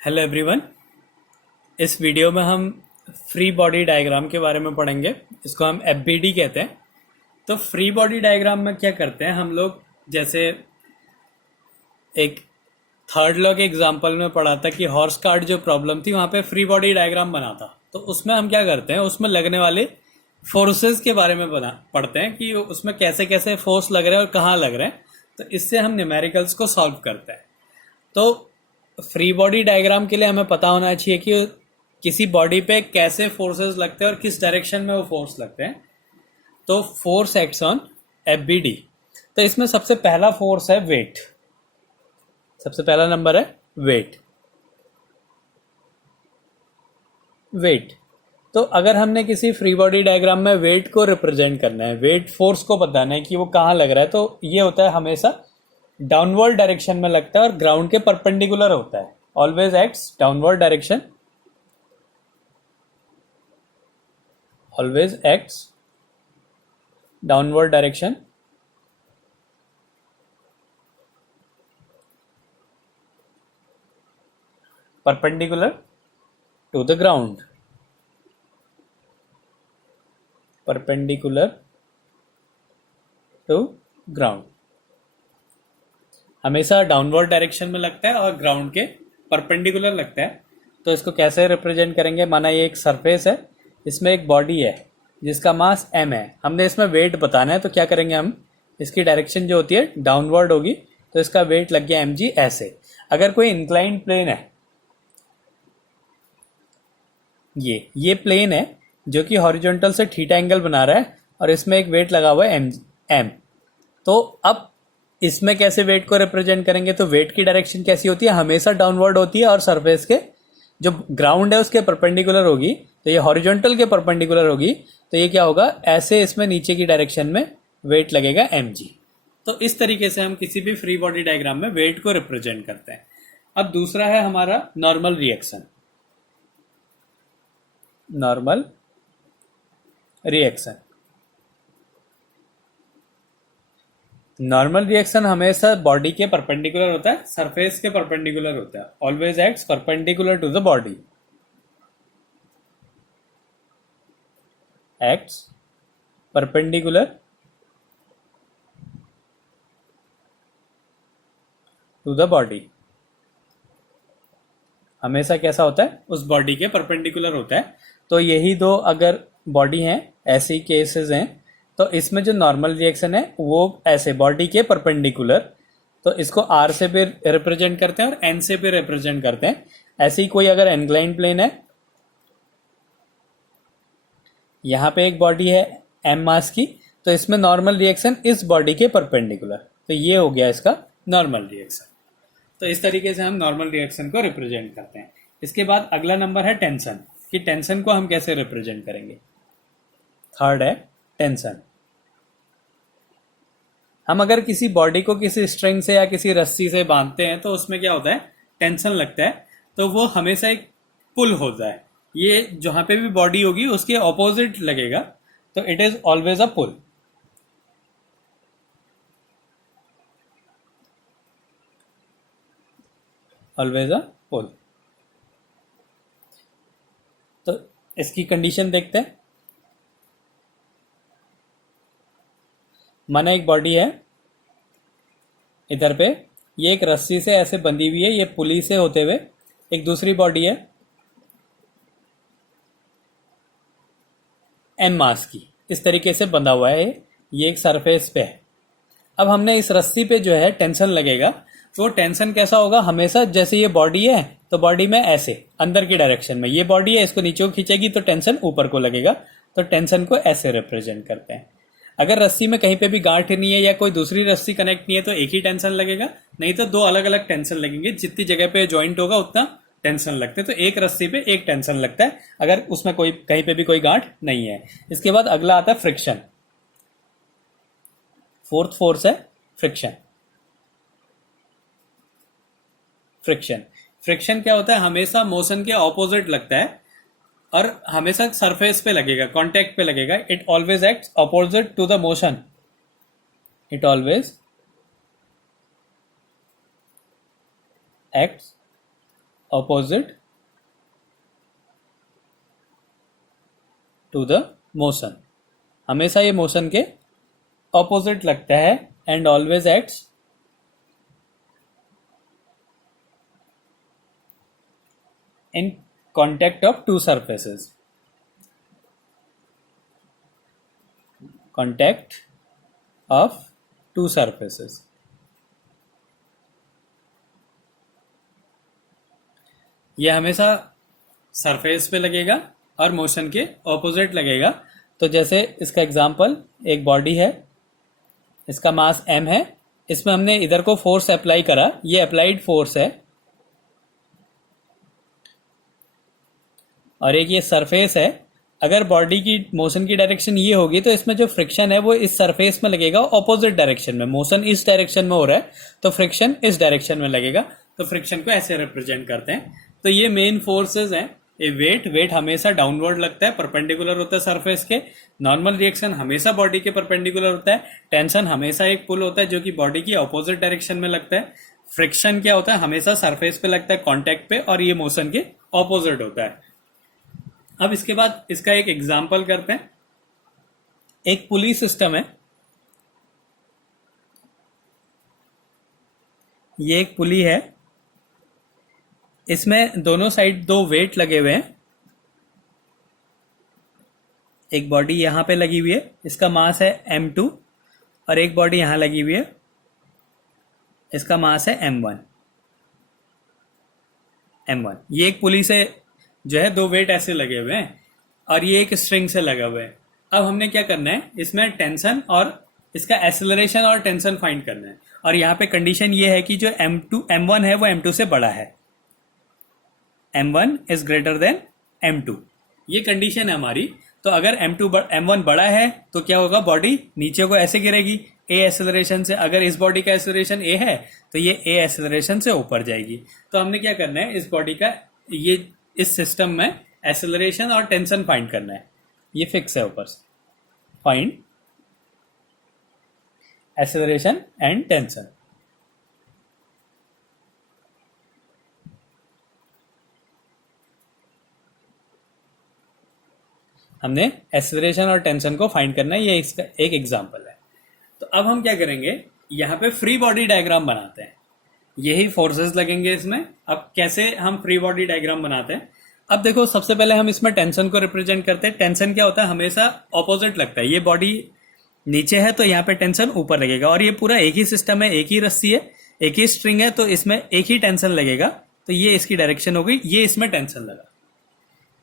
Hello everyone. इस video में हम फ्री बॉडी डायग्राम के बारे में पढ़ेंगे। इसको हम एफबीडी कहते हैं। तो फ्री बॉडी डायग्राम में क्या करते हैं हम लोग, जैसे एक थर्ड लॉ के एग्जांपल में पढ़ा था कि हॉर्स कार्ड जो प्रॉब्लम थी वहाँ पे फ्री बॉडी डायग्राम बना था। तो उसमें हम क्या करते हैं, उसमें लगने वाले फोर्सेस के बारे में पढ़ते हैं कि उसमें कैसे कैसे फोर्स लग रहे हैं और कहाँ लग रहे हैं। तो इससे हम न्यूमेरिकल्स को सॉल्व करते हैं। तो फ्री बॉडी डायग्राम के लिए हमें पता होना चाहिए कि किसी बॉडी पे कैसे फोर्सेस लगते हैं और किस डायरेक्शन में वो फोर्स लगते हैं। तो फोर्स एक्ट्स ऑन एफबीडी। तो इसमें सबसे पहला फोर्स है वेट। सबसे पहला नंबर है वेट। वेट तो अगर हमने किसी फ्री बॉडी डायग्राम में वेट को रिप्रेजेंट करना है, वेट फोर्स को बताना है कि वो कहाँ लग रहा है, तो ये होता है हमेशा डाउनवर्ड डायरेक्शन में लगता है और ग्राउंड के परपेंडिकुलर होता है। Always acts downward direction, always acts downward direction perpendicular to the ground, perpendicular to ground। हमेशा डाउनवर्ड डायरेक्शन में लगता है और ग्राउंड के परपेंडिकुलर लगता है। तो इसको कैसे रिप्रेजेंट करेंगे, माना ये एक सरफेस है, इसमें एक बॉडी है जिसका मास m है, हमने इसमें वेट बताना है। तो क्या करेंगे हम, इसकी डायरेक्शन जो होती है डाउनवर्ड होगी, तो इसका वेट लग गया mg। ऐसे अगर कोई इंक्लाइंड प्लेन है, ये प्लेन है जो कि हॉरिजॉन्टल से थीटा एंगल बना रहा है और इसमें एक वेट लगा हुआ है m। तो अब इसमें कैसे वेट को रिप्रेजेंट करेंगे, तो वेट की डायरेक्शन कैसी होती है, हमेशा डाउनवर्ड होती है और सरफेस के जो ग्राउंड है उसके परपेंडिकुलर होगी। तो ये हॉरिजॉन्टल के परपेंडिकुलर होगी, तो ये क्या होगा, ऐसे इसमें नीचे की डायरेक्शन में वेट लगेगा mg। तो इस तरीके से हम किसी भी फ्री बॉडी डायग्राम में वेट को रिप्रेजेंट करते हैं। अब दूसरा है हमारा normal reaction. Normal reaction, normal reaction हमेशा बॉडी के परपेंडिकुलर होता है, सरफेस के परपेंडिकुलर होता है। Always acts perpendicular to the body, acts perpendicular to the body. हमेशा कैसा होता है, उस बॉडी के परपेंडिकुलर होता है। तो यही दो अगर बॉडी हैं, ऐसे केसेस हैं, तो इसमें जो नॉर्मल रिएक्शन है वो ऐसे बॉडी के परपेंडिकुलर, तो इसको R से भी रिप्रेजेंट करते हैं और N से भी रिप्रेजेंट करते हैं। ऐसे ही कोई अगर इंक्लाइंड प्लेन है, यहाँ पे एक बॉडी है m मास की, तो इसमें नॉर्मल रिएक्शन इस बॉडी के परपेंडिकुलर, तो ये हो गया इसका नॉर्मल रिएक्शन। तो इस तरीके से हम नॉर्मल रिएक्शन को रिप्रेजेंट करते हैं। इसके बाद अगला नंबर है टेंशन, कि टेंशन को हम कैसे रिप्रेजेंट करेंगे। थर्ड है टेंशन। हम अगर किसी बॉडी को किसी स्ट्रिंग से या किसी रस्सी से बांधते हैं तो उसमें क्या होता है, टेंशन लगता है। तो वो हमेशा एक पुल होता है, ये जहां पे भी बॉडी होगी उसके ऑपोजिट लगेगा, तो it is always a pull. Always a pull. तो इसकी कंडीशन देखते हैं। माना एक बॉडी है इधर पे, ये एक रस्सी से ऐसे बंधी हुई है, ये पुली से होते हुए एक दूसरी बॉडी है m मास की, इस तरीके से बंधा हुआ है, ये एक सरफेस पे है। अब हमने इस रस्सी पे जो है टेंशन लगेगा, तो टेंशन कैसा होगा, हमेशा जैसे ये बॉडी है तो बॉडी में ऐसे अंदर की डायरेक्शन में, ये बॉडी है इसको नीचे को खींचेगी तो टेंशन ऊपर को लगेगा। तो टेंशन को ऐसे रिप्रेजेंट करते हैं। अगर रस्सी में कहीं पे भी गांठ नहीं है या कोई दूसरी रस्सी कनेक्ट नहीं है तो एक ही टेंशन लगेगा, नहीं तो दो अलग अलग टेंशन लगेंगे, जितनी जगह पे ज्वाइंट होगा उतना टेंशन लगते हैं। तो एक रस्सी पे एक टेंशन लगता है अगर उसमें कोई कहीं पे भी कोई गांठ नहीं है। इसके बाद अगला आता है फ्रिक्शन। फोर्थ फोर्स है फ्रिक्शन। फ्रिक्शन, फ्रिक्शन क्या होता है, हमेशा मोशन के ऑपोजिट लगता है और हमेशा सरफेस पे लगेगा, कांटेक्ट पे लगेगा। It always acts opposite to the motion, it always acts opposite to the motion, हमेशा ये मोशन के ऑपोजिट लगता है, and always acts in contact of two surfaces, contact of two surfaces. ये हमेशा सरफेस पे लगेगा और मोशन के ऑपोजिट लगेगा। तो जैसे इसका एग्जांपल, एक बॉडी है, इसका मास m है, इसमें हमने इधर को फोर्स अप्लाई करा, ये अप्लाइड फोर्स है, और एक ये सरफेस है। अगर बॉडी की मोशन की डायरेक्शन ये होगी तो इसमें जो फ्रिक्शन है वो इस सरफेस में लगेगा ऑपोजिट डायरेक्शन में। मोशन इस डायरेक्शन में हो रहा है तो फ्रिक्शन इस डायरेक्शन में लगेगा। तो फ्रिक्शन को ऐसे रिप्रेजेंट करते हैं। तो ये मेन फोर्सेस हैं। ये वेट हमेशा डाउनवर्ड लगता है, परपेंडिकुलर होता है सरफेस के। नॉर्मल रिएक्शन हमेशा बॉडी के परपेंडिकुलर होता है। टेंशन हमेशा एक पुल होता है जो कि बॉडी की ऑपोजिट डायरेक्शन में लगता है। फ्रिक्शन क्या होता है, हमेशा सरफेस पे लगता है, कॉन्टेक्ट पे, और ये मोशन के ऑपोजिट होता है। अब इसके बाद इसका एक एग्जाम्पल करते हैं। एक पुली सिस्टम है, ये एक पुली है, इसमें दोनों साइड दो वेट लगे हुए हैं। एक बॉडी यहां पे लगी हुई है, इसका मास है m2, और एक बॉडी यहां लगी हुई है, इसका मास है m1। ये एक पुली से जो है दो वेट ऐसे लगे हुए हैं, और ये एक स्ट्रिंग से लगा हुआ है। अब हमने क्या करना है, इसमें टेंशन और इसका एक्सेलरेशन और टेंशन फाइंड करना है। और यहाँ पे कंडीशन ये है कि जो m1 है वो m2 से बड़ा है, m1 is greater than m2, ये कंडीशन है हमारी। तो अगर m1 बड़ा है तो क्या होगा, बॉडी नीचे को ऐसे गिरेगी a एक्सेलरेशन से। अगर इस बॉडी का एक्सेलरेशन a है तो ये a एक्सेलरेशन से ऊपर जाएगी। तो हमने क्या करना है, इस बॉडी का ये इस सिस्टम में एक्सेलरेशन और टेंशन फाइंड करना है। ये फिक्स है ऊपर से, फाइंड एक्सेलरेशन एंड टेंशन। हमने एक्सेलरेशन और टेंशन को फाइंड करना है, ये इसका एक एग्जांपल है। तो अब हम क्या करेंगे, यहाँ पे फ्री बॉडी डायग्राम बनाते हैं। यही फोर्सेस लगेंगे इसमें। अब कैसे हम फ्री बॉडी डायग्राम बनाते हैं, अब देखो, सबसे पहले हम इसमें टेंशन को रिप्रेजेंट करते हैं। टेंशन क्या होता है, हमेशा ऑपोजिट लगता है। ये बॉडी नीचे है तो यहाँ पे टेंशन ऊपर लगेगा, और ये पूरा एक ही सिस्टम है, एक ही रस्सी है, एक ही स्ट्रिंग है, तो इसमें एक ही टेंशन लगेगा। तो ये इसकी डायरेक्शन हो गई, ये इसमें टेंशन लगा,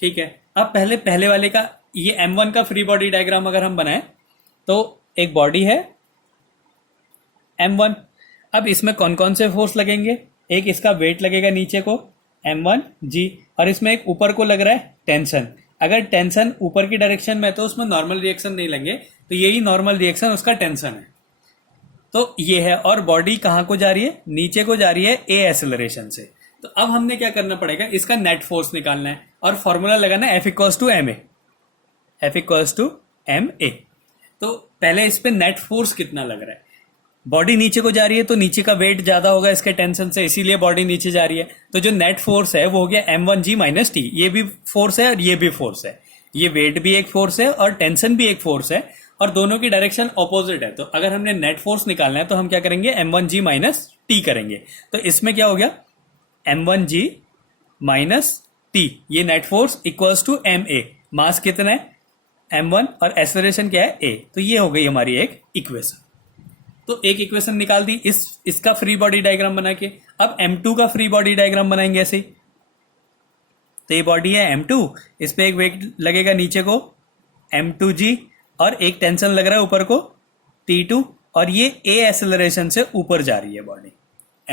ठीक है। अब पहले वाले का, ये m1 का फ्री बॉडी डायग्राम अगर हम बनाए तो एक बॉडी है m1। अब इसमें कौन कौन से फोर्स लगेंगे, एक इसका वेट लगेगा नीचे को m1g, और इसमें एक ऊपर को लग रहा है टेंशन। अगर टेंशन ऊपर की डायरेक्शन में है तो उसमें नॉर्मल रिएक्शन नहीं लेंगे, तो यही नॉर्मल रिएक्शन उसका टेंशन है। तो ये है, और बॉडी कहाँ को जा रही है, नीचे को जा रही है a एक्सेलरेशन से। तो अब हमने क्या करना पड़ेगा, इसका नेट फोर्स निकालना है, और फॉर्मूला लगाना है F=ma। F=ma। तो पहले इस पे नेट फोर्स कितना लग रहा है, बॉडी नीचे को जा रही है तो नीचे का वेट ज्यादा होगा इसके टेंशन से, इसीलिए बॉडी नीचे जा रही है। तो जो नेट फोर्स है वो हो गया m1g - t। ये भी फोर्स है और ये भी फोर्स है, ये वेट भी एक फोर्स है और टेंशन भी एक फोर्स है, और दोनों की डायरेक्शन ऑपोजिट है। तो अगर हमने नेट फोर्स निकालना है तो हम क्या करेंगे, m1g - t करेंगे। तो इसमें क्या हो गया, m1g - t, ये net force equals to ma। Mass कितना है m1 और एक्सेलरेशन क्या है a। तो ये हो गई हमारी एक इक्वेशन। तो एक इक्वेशन निकाल दी इसका फ्री बॉडी डायग्राम बना के। अब m2 का फ्री बॉडी डायग्राम बनाएंगे ऐसे ही। तो ये बॉडी है m2, इस पे एक वेट लगेगा नीचे को m2g, और एक टेंशन लग रहा है ऊपर को t2, और ये a एक्सेलरेशन से ऊपर जा रही है बॉडी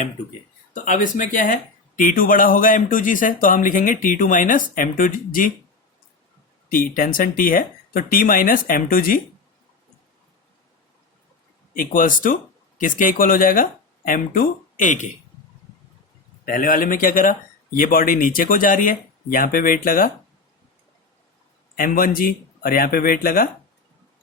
m2 के। तो अब इसमें क्या है, t2 बड़ा होगा m2g से, तो हम लिखेंगे t2 - m2g। t tension t है तो t - m2g इक्वल्स टू किसके इक्वल हो जाएगा, m2a के। पहले वाले में क्या करा, ये बॉडी नीचे को जा रही है, यहां पे वेट लगा m1g, और यहां पे वेट लगा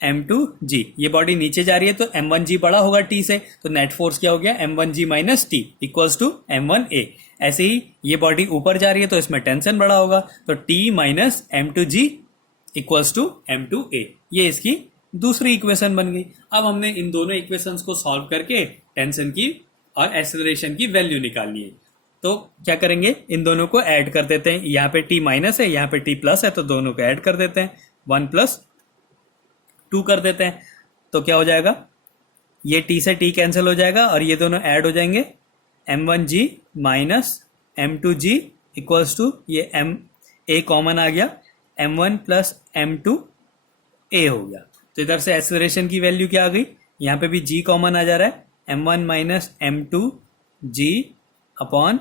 m2g। ये बॉडी नीचे जा रही है तो m1g बड़ा होगा t से, तो नेट फोर्स क्या हो गया m1g minus T equals to m1a। ऐसे ही ये बॉडी ऊपर जा रही है तो इसमें टेंशन बड़ा होगा, तो t minus m2g equals to m2a। ये इसकी दूसरी इक्वेशन बन गई। अब हमने इन दोनों इक्वेशंस को सॉल्व करके टेंशन की और एक्सेलरेशन की वैल्यू निकालनी है। तो क्या करेंगे, इन दोनों को ऐड कर देते हैं। यहाँ पे t माइनस है, यहाँ पे t प्लस है, तो दोनों को ऐड कर देते हैं, 1 प्लस 2 कर देते हैं। तो क्या हो जाएगा, ये t से t कैंसिल हो जाएगा और ये दोनों ऐड हो जाएंगे, m1g minus m2g equals to ये a कॉमन आ गया, m1 प्लस m2a हो गया। तो इधर से एक्सेलरेशन की वैल्यू क्या आ गई, यहाँ पे भी g कॉमन आ जा रहा है, m1 minus m2g upon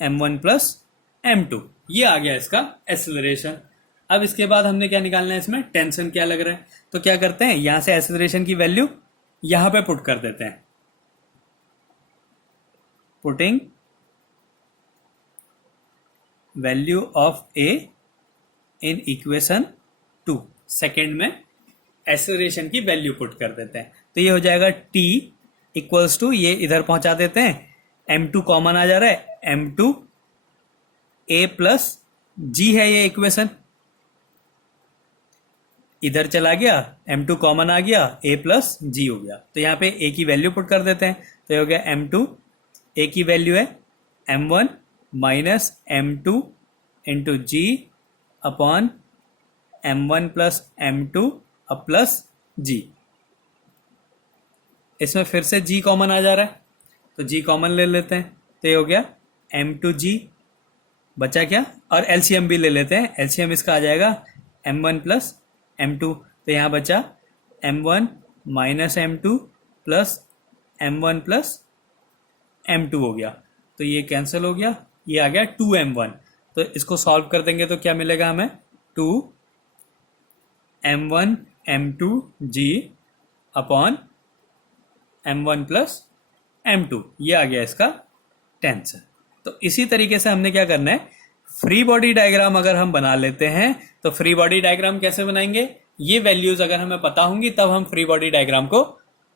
m1 plus m2, ये आ गया इसका एक्सेलरेशन। अब इसके बाद हमने क्या निकालना है, इसमें टेंशन क्या लग रहा है। तो क्या करते हैं, यहां से एक्सेलरेशन की वैल्यू यहां पे पुट कर देते हैं, putting value of a in equation 2, second में एक्सेलरेशन की वैल्यू पुट कर देते हैं। तो ये हो जाएगा t इक्वल्स टू, ये इधर पहुंचा देते हैं, m2 कॉमन आ जा रहा है, m2 a प्लस g है ये इक्वेशन, इधर चला गया, m2 कॉमन आ गया, a प्लस g हो गया। तो यहाँ पे a की वैल्यू पुट कर देते हैं, तो ये हो गया m2, a की वैल्यू है m1 minus m2 into g upon m1 plus m2 अब प्लस g। इसमें फिर से g कॉमन आ जा रहा है, तो g कॉमन ले लेते हैं, तो ये हो गया m2g, बचा क्या, और एलसीएम भी ले लेते हैं, एलसीएम इसका आ जाएगा m1 प्लस m2, तो यहाँ बचा m1 minus m2 plus m1 plus m2 हो गया। तो ये कैंसिल हो गया, ये आ गया 2m1। तो इसको सॉल्व कर देंगे तो क्या मिलेगा हमें, 2m1 m2g upon m1 plus m2, ये आ गया इसका टेंशन। तो इसी तरीके से हमने क्या करना है, फ्री बॉडी डायग्राम अगर हम बना लेते हैं तो फ्री बॉडी डायग्राम कैसे बनाएंगे, ये वैल्यूज अगर हमें पता होंगी तब हम फ्री बॉडी डायग्राम को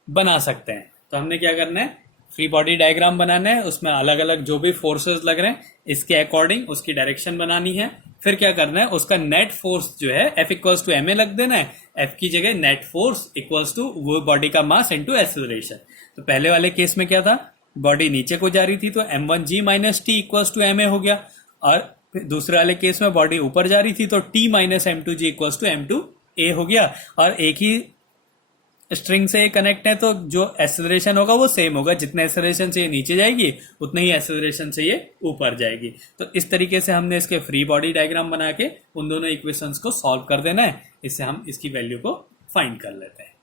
बना सकते हैं। तो हमने क्या करना है, फ्री बॉडी डायग्राम बनाना है, उसमें अलग अलग जो भी फोर्सेस लग रहे हैं इसके अकॉर्डिंग उसकी डायरेक्शन बनानी है। फिर क्या करना है, उसका नेट फोर्स जो है F इक्वल्स टू ma लग देना है, F की जगह नेट फोर्स इक्वल्स टू वो बॉडी का मास इनटू एक्सेलरेशन। तो पहले वाले केस में क्या था, बॉडी नीचे को जा रही थी तो m1g minus T equals to ma हो गया, और दूसरे वाले केस में बॉडी ऊपर जा रही थी तो t minus m2g equals to m2a हो गया। और एक ही स्ट्रिंग से ये कनेक्ट है तो जो एक्सेलरेशन होगा वो सेम होगा, जितने एक्सेलरेशन से ये नीचे जाएगी उतने ही एक्सेलरेशन से ये ऊपर जाएगी। तो इस तरीके से हमने इसके फ्री बॉडी डायग्राम बना के उन दोनों इक्वेशंस को सॉल्व कर देना है, इससे हम इसकी वैल्यू को फाइंड कर लेते हैं।